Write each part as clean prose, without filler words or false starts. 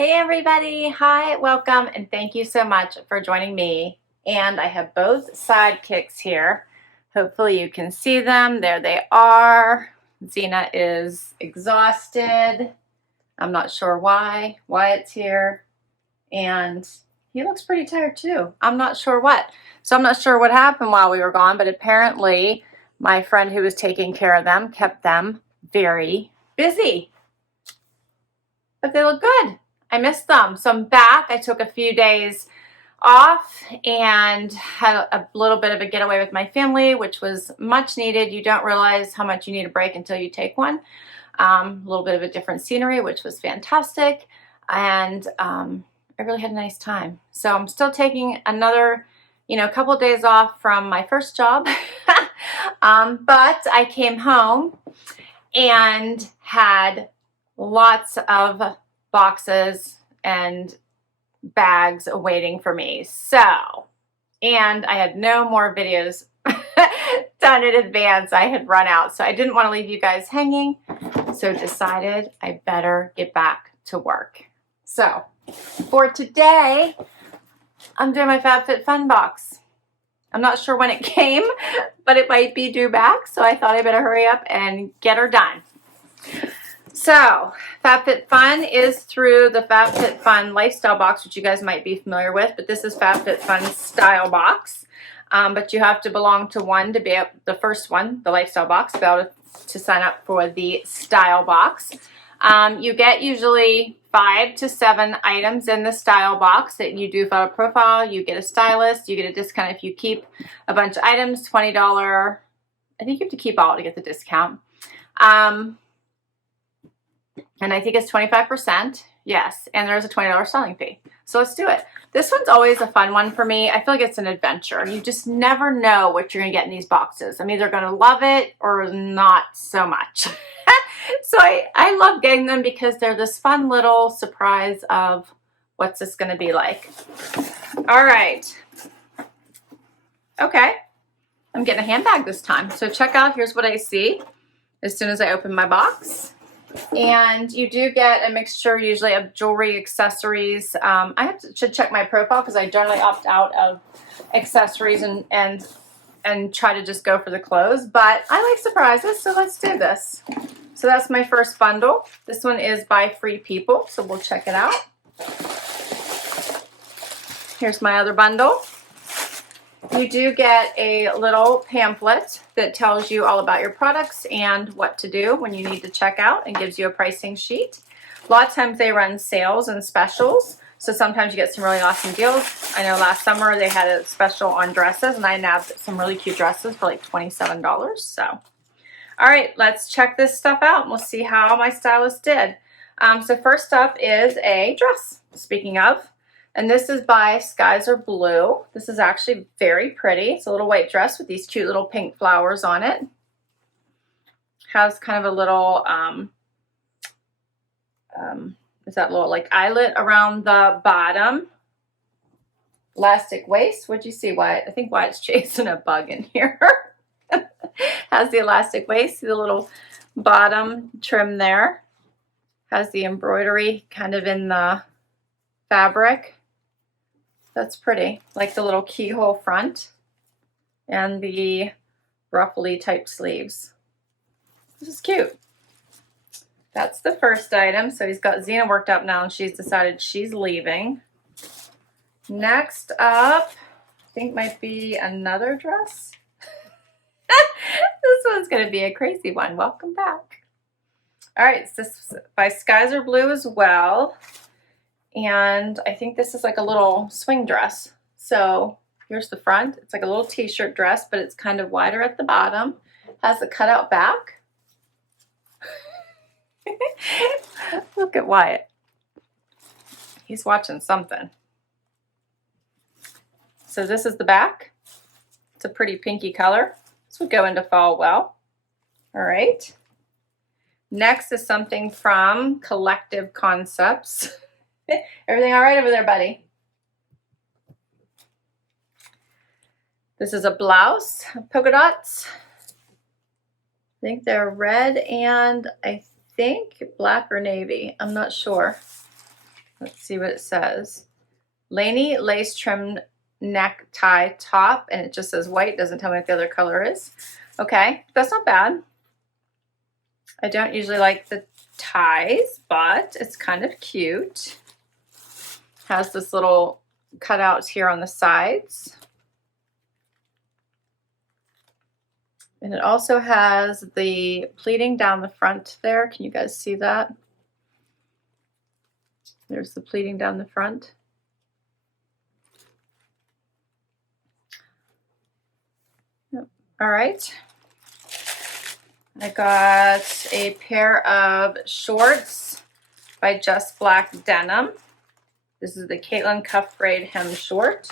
Hey everybody, hi, welcome, and thank you so much for joining me. And I have both sidekicks here. Hopefully you can see them. There they are. Zena is exhausted. I'm not sure why. Wyatt's here. And he looks pretty tired too. I'm not sure what. So I'm not sure what happened while we were gone, but apparently my friend who was taking care of them kept them very busy. But they look good. I missed them. So I'm back. I took a few days off and had a little bit of a getaway with my family, which was much needed. You don't realize how much you need a break until you take one. A little bit of a different scenery, which was fantastic. And I really had a nice time. So I'm still taking another, couple of days off from my first job. But I came home and had lots of boxes and bags awaiting for me. And I had no more videos done in advance. I had run out, so I didn't want to leave you guys hanging, so decided I better get back to work. So for today, I'm doing my FabFitFun box. I'm not sure when it came, but it might be due back, so I thought I better hurry up and get her done. So, FabFitFun is through the FabFitFun Lifestyle box, which you guys might be familiar with, but this is FabFitFun Style box. But you have to belong to one to be able, the first one, the Lifestyle box, to be able to sign up for the Style box. You get usually 5 to 7 items in the Style box that you do fill a profile. You get a stylist. You get a discount if you keep a bunch of items, $20. I think you have to keep all to get the discount. And I think it's 25%. Yes, and there's a $20 selling fee. So let's do it. This one's always a fun one for me. I feel like it's an adventure. You just never know what you're going to get in these boxes. I'm either going to love it or not so much. So I love getting them because they're this fun little surprise of what's this going to be like. All right. Okay. I'm getting a handbag this time. So check out, here's what I see as soon as I open my box. And you do get a mixture usually of jewelry, accessories. I should check my profile because I generally opt out of accessories and try to just go for the clothes. But I like surprises, so let's do this. So that's my first bundle. This one is by Free People, so we'll check it out. Here's my other bundle. You do get a little pamphlet that tells you all about your products and what to do when you need to check out and gives you a pricing sheet. A lot of times they run sales and specials, so sometimes you get some really awesome deals. I know last summer they had a special on dresses, and I nabbed some really cute dresses for like $27. So, all right, let's check this stuff out and we'll see how my stylist did. So first up is a dress, speaking of. And this is by Skies Are Blue. This is actually very pretty. It's a little white dress with these cute little pink flowers on it. Has kind of a little, is that little like eyelet around the bottom. Elastic waist. What'd you see, Wyatt? I think Wyatt's chasing a bug in here. Has the elastic waist. See the little bottom trim there. Has the embroidery kind of in the fabric. That's pretty, like the little keyhole front and the ruffly type sleeves. This is cute. That's the first item. So he's got Zena worked up now and she's decided she's leaving. Next up, I think might be another dress. This one's going to be a crazy one. Welcome back. All right, so this is by Skies Are Blue as well. And I think this is like a little swing dress. So here's the front. It's like a little t-shirt dress, but it's kind of wider at the bottom. Has the cutout back. Look at Wyatt. He's watching something. So this is the back. It's a pretty pinky color. This would go into fall well. All right. Next is something from Collective Concepts. Everything all right over there, buddy? This is a blouse, polka dots. I think they're red and I think black or navy. I'm not sure. Let's see what it says. Laney lace trim necktie top, and it just says white, doesn't tell me what the other color is. Okay, that's not bad. I don't usually like the ties, but it's kind of cute. Has this little cutouts here on the sides. And it also has the pleating down the front there. Can you guys see that? There's the pleating down the front. Yep. All right. I got a pair of shorts by Just Black Denim. This is the Katelyn Cuff Frayed Hem Short.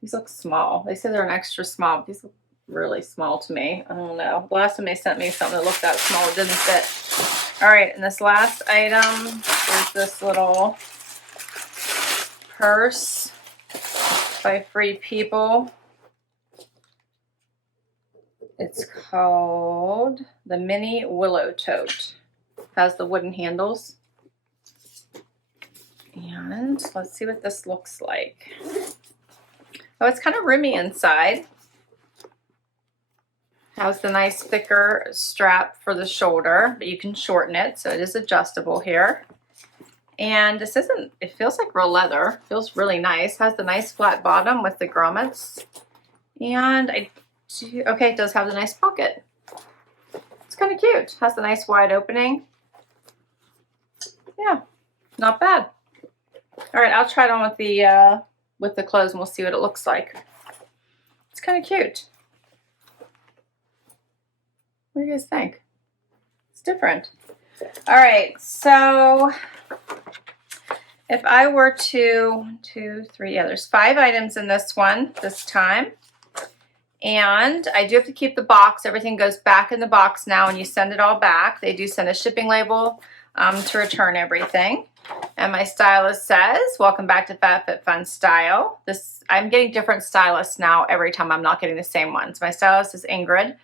These look small. They say they're an extra small. These look really small to me. I don't know. The last time they sent me something that looked that small, it didn't fit. All right, and this last item is this little purse by Free People. It's called the Mini Willow Tote. Has the wooden handles. And let's see what this looks like. Oh, it's kind of roomy inside. Has the nice thicker strap for the shoulder, but you can shorten it, so it is adjustable here. And this isn't, it feels like real leather. Feels really nice. Has the nice flat bottom with the grommets. And okay, it does have the nice pocket. It's kind of cute. Has the nice wide opening. Yeah, not bad. All right, I'll try it on with the clothes and we'll see what it looks like. It's kind of cute. What do you guys think? It's different. All right, so if I were to, 1, 2, 3, yeah, there's 5 items in this one this time. And I do have to keep the box. Everything goes back in the box now and you send it all back. They do send a shipping label to return everything. And my stylist says, welcome back to FabFitFun Style. I'm getting different stylists now every time. I'm not getting the same ones. My stylist is Ingrid.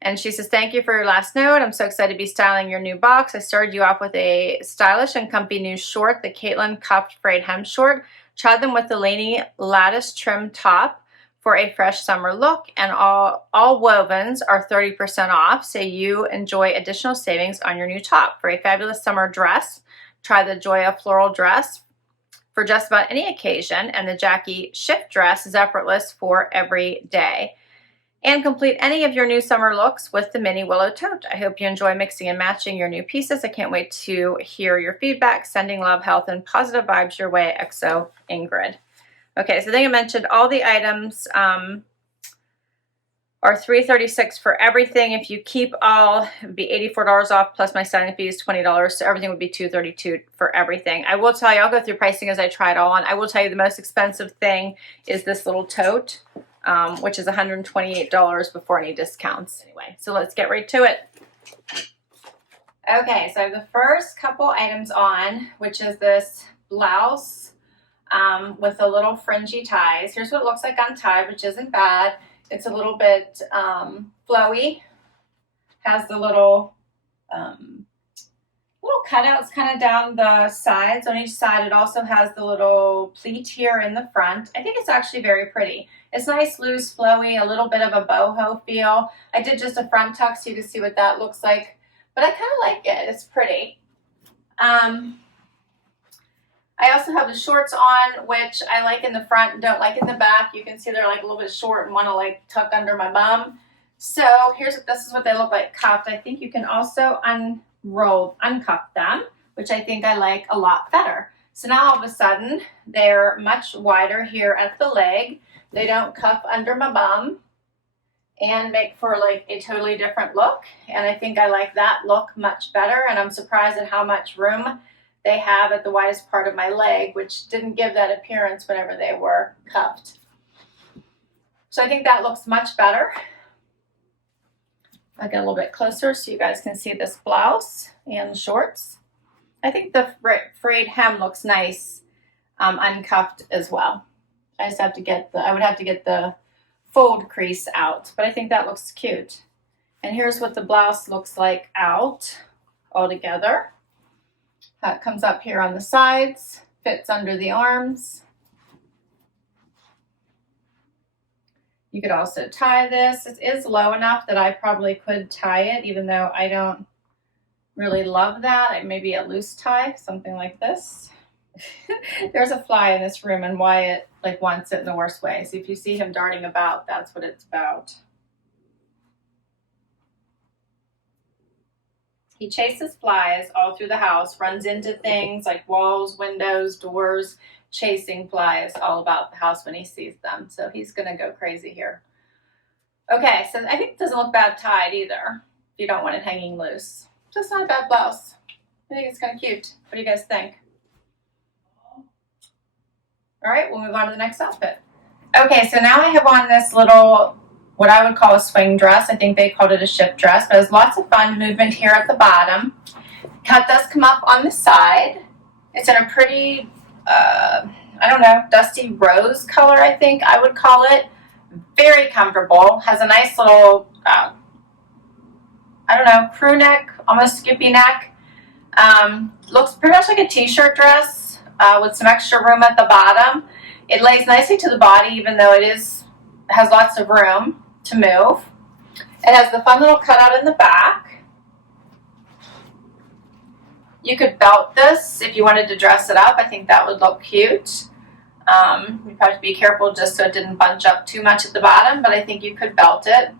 And she says, thank you for your last note. I'm so excited to be styling your new box. I started you off with a stylish and comfy new short, the Katelyn Cuffed Frayed Hem Short. Tried them with the Laney Lattice trim top for a fresh summer look. And all wovens are 30% off, so you enjoy additional savings on your new top. For a fabulous summer dress, try the Joya Floral Dress for just about any occasion. And the Jackie Shift Dress is effortless for every day. And complete any of your new summer looks with the Mini Willow Tote. I hope you enjoy mixing and matching your new pieces. I can't wait to hear your feedback. Sending love, health, and positive vibes your way, XO Ingrid. Okay, so I think I mentioned all the items are $336 for everything. If you keep all, it would be $84 off plus my selling fee is $20. So everything would be $232 for everything. I will tell you, I'll go through pricing as I try it all on. I will tell you the most expensive thing is this little tote. Which is $128 before any discounts. Anyway, so let's get right to it. Okay, so I have the first couple items on, which is this blouse with the little fringy ties. Here's what it looks like untied, which isn't bad. It's a little bit flowy. Has the little cutouts kind of down the sides on each side. It also has the little pleat here in the front. I think it's actually very pretty. It's nice, loose, flowy, a little bit of a boho feel. I did just a front tuck so you can see what that looks like, but I kind of like it. It's pretty. I also have the shorts on, which I like in the front and don't like in the back. You can see they're like a little bit short and want to like tuck under my bum. So this is what they look like cuffed. I think you can also uncuff them, which I think I like a lot better. So now all of a sudden they're much wider here at the leg. They don't cuff under my bum and make for like a totally different look. And I think I like that look much better. And I'm surprised at how much room they have at the widest part of my leg, which didn't give that appearance whenever they were cuffed. So I think that looks much better. I'll get a little bit closer so you guys can see this blouse and the shorts. I think the frayed hem looks nice uncuffed as well. I just have to get I would have to get the fold crease out, but I think that looks cute. And here's what the blouse looks like out all together. How it comes up here on the sides, fits under the arms. You could also tie this. It is low enough that I probably could tie it, even though I don't really love that. Maybe a loose tie, something like this. There's a fly in this room and Wyatt like wants it in the worst way. So if you see him darting about, that's what it's about. He chases flies all through the house, runs into things like walls, windows, doors, chasing flies all about the house when he sees them. So he's gonna go crazy here. Okay, so I think it doesn't look bad tied either, if you don't want it hanging loose. Just not a bad blouse. I think it's kind of cute. What do you guys think? All right, we'll move on to the next outfit. Okay, so now I have on this little, what I would call a swing dress. I think they called it a shift dress, but there's lots of fun movement here at the bottom. Cut does come up on the side. It's in a pretty, I don't know, dusty rose color, I think I would call it. Very comfortable. Has a nice little, I don't know, crew neck, almost skippy neck. Looks pretty much like a t-shirt dress. With some extra room at the bottom. It lays nicely to the body, even though it has lots of room to move. It has the fun little cutout in the back. You could belt this if you wanted to dress it up. I think that would look cute. You have to be careful just so it didn't bunch up too much at the bottom, but I think you could belt it.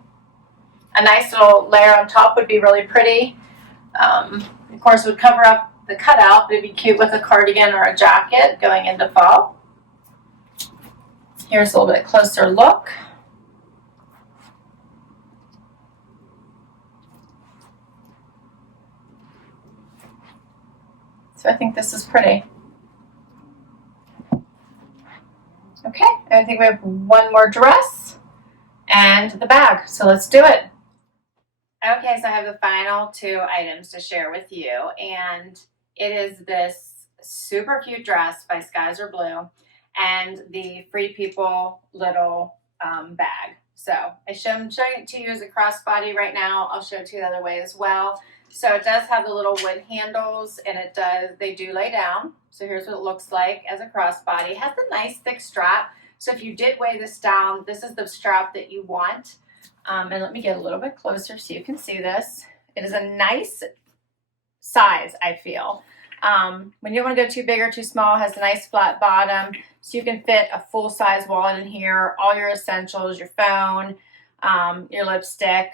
A nice little layer on top would be really pretty. Of course, it would cover up the cutout, but it'd be cute with a cardigan or a jacket going into fall. Here's a little bit closer look. So I think this is pretty. Okay, I think we have one more dress and the bag, so let's do it. Okay, so I have the final two items to share with you, and it is this super cute dress by Skies Are Blue and the Free People little bag. So I'm showing it to you as a crossbody right now. I'll show it to you the other way as well. So it does have the little wood handles, and they do lay down. So here's what it looks like as a crossbody. It has a nice thick strap. So if you did weigh this down, this is the strap that you want. And let me get a little bit closer so you can see this. It is a nice size, I feel. When you don't want to go too big or too small, it has a nice flat bottom, so you can fit a full-size wallet in here, all your essentials, your phone, your lipstick,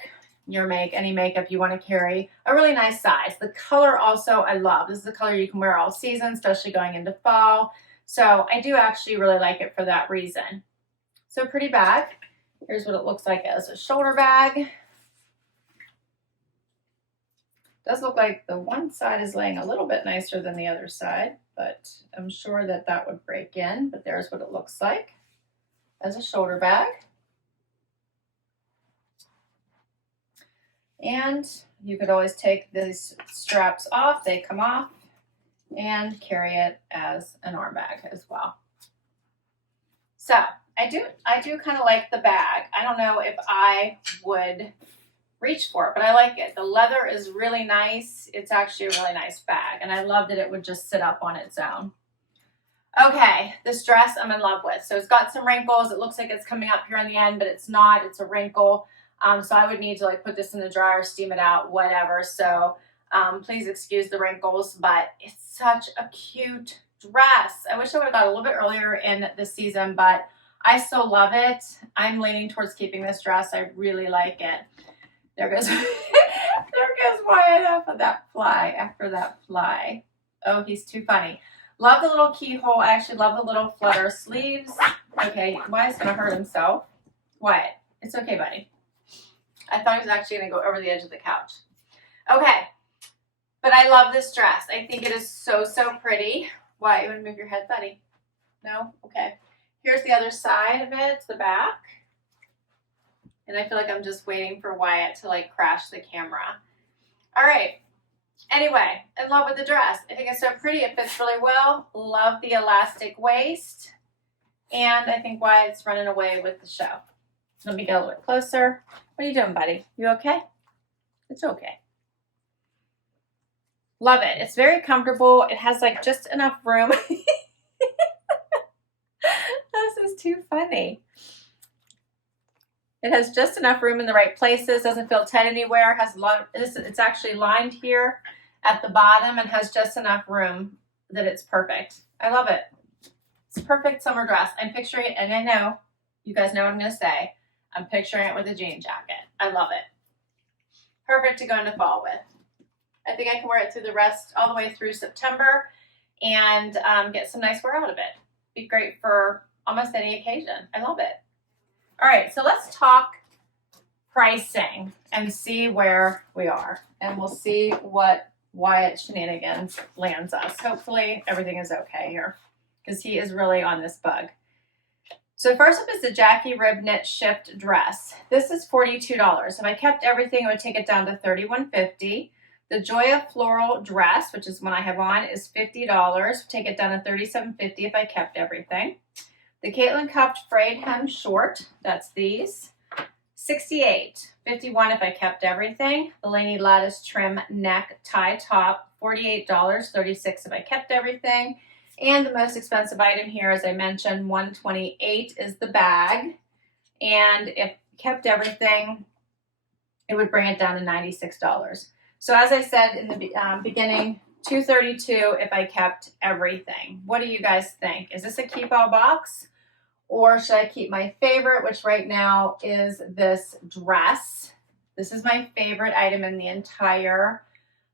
any makeup you want to carry. A really nice size. The color also I love. This is the color you can wear all season, especially going into fall. So I do actually really like it for that reason. So pretty bag. Here's what it looks like as a shoulder bag. Does look like the one side is laying a little bit nicer than the other side, but I'm sure that that would break in. But there's what it looks like as a shoulder bag. And you could always take these straps off. They come off, and carry it as an arm bag as well. So I do kind of like the bag. I don't know if I would reach for it, but I like it. The leather is really nice. It's actually a really nice bag, and I love that it would just sit up on its own. Okay, this dress I'm in love with. So it's got some wrinkles. It looks like it's coming up here on the end, but it's not. It's a wrinkle. So I would need to put this in the dryer, steam it out, whatever. So please excuse the wrinkles, but it's such a cute dress. I wish I would have got a little bit earlier in the season, but I still love it. I'm leaning towards keeping this dress. I really like it. There goes, there goes Wyatt after that fly. Oh, he's too funny. Love the little keyhole. I actually love the little flutter sleeves. Okay, Wyatt's gonna hurt himself. Wyatt, it's okay, buddy. I thought he was actually gonna go over the edge of the couch. Okay, but I love this dress. I think it is so, so pretty. Wyatt, you wanna move your head, buddy? No? Okay. Here's the other side of it, the back. And I feel like I'm just waiting for Wyatt to crash the camera. All right. Anyway, in love with the dress. I think it's so pretty. It fits really well. Love the elastic waist. And I think Wyatt's running away with the show. Let me get a little bit closer. What are you doing, buddy? You okay? It's okay. Love it. It's very comfortable. It has like just enough room. This is too funny. It has just enough room in the right places. Doesn't feel tight anywhere. Has a lot of, it's actually lined here at the bottom and has just enough room that it's perfect. I love it. It's a perfect summer dress. I'm picturing it, and I know you guys know what I'm going to say. I'm picturing it with a jean jacket. I love it. Perfect to go into fall with. I think I can wear it through the rest, all the way through September, and get some nice wear out of it. Be great for almost any occasion. I love it. All right, so let's talk pricing and see where we are. And we'll see what Wyatt shenanigans lands us. Hopefully everything is okay here because he is really on this bug. So first up is the Jackie Rib Knit Shift Dress. This is $42. If I kept everything, it would take it down to $31.50. The Joya Floral Dress, which is one I have on, is $50. Take it down to $37.50 if I kept everything. The Katelyn Cuffed Frayed Hem Short, that's these, $68. $51 if I kept everything. The Laney Lattice Trim Neck Tie Top, $48. $36 if I kept everything. And the most expensive item here, as I mentioned, $128 is the bag. And if kept everything, it would bring it down to $96. So as I said in the beginning, $232 if I kept everything. What do you guys think? Is this a keep all box? Or should I keep my favorite, which right now is this dress? This is my favorite item in the entire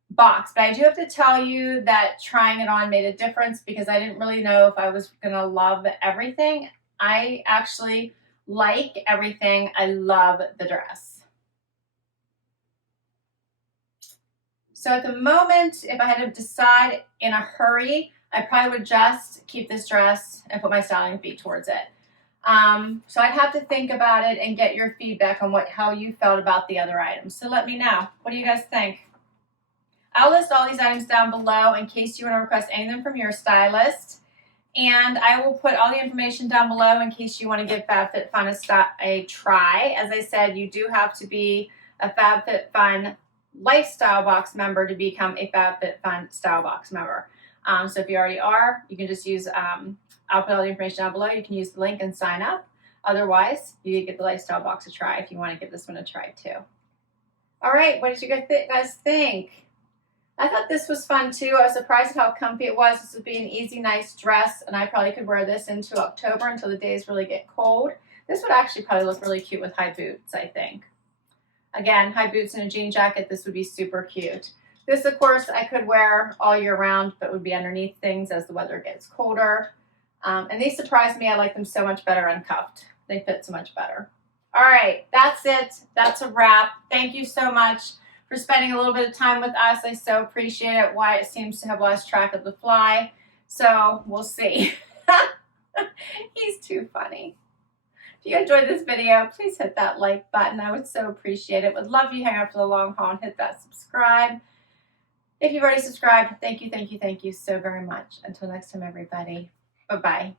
box. But I do have to tell you that trying it on made a difference because I didn't really know if I was going to love everything. I actually like everything. I love the dress. So at the moment, if I had to decide in a hurry, I probably would just keep this dress and put my styling feet towards it. So I'd have to think about it and get your feedback on how you felt about the other items. So let me know. What do you guys think? I'll list all these items down below in case you want to request any of them from your stylist. And I will put all the information down below in case you want to give FabFitFun a try. As I said, you do have to be a FabFitFun Lifestyle Box member to become a FabFitFun Style Box member. So if you already are, you can just use, I'll put all the information down below. You can use the link and sign up. Otherwise, you can get the Lifestyle Box a try if you want to give this one a try too. All right, what did you guys think? I thought this was fun too. I was surprised at how comfy it was. This would be an easy, nice dress, and I probably could wear this into October until the days really get cold. This would actually probably look really cute with high boots, I think. Again, high boots and a jean jacket, this would be super cute. This, of course, I could wear all year round, but would be underneath things as the weather gets colder. And these surprised me. I like them so much better uncuffed. They fit so much better. All right, that's it. That's a wrap. Thank you so much for spending a little bit of time with us. I so appreciate it. Wyatt seems to have lost track of the fly, so we'll see. He's too funny. If you enjoyed this video, please hit that like button. I would so appreciate it. Would love you hang out for the long haul and hit that subscribe. If you've already subscribed, thank you so very much. Until next time, everybody. Bye-bye.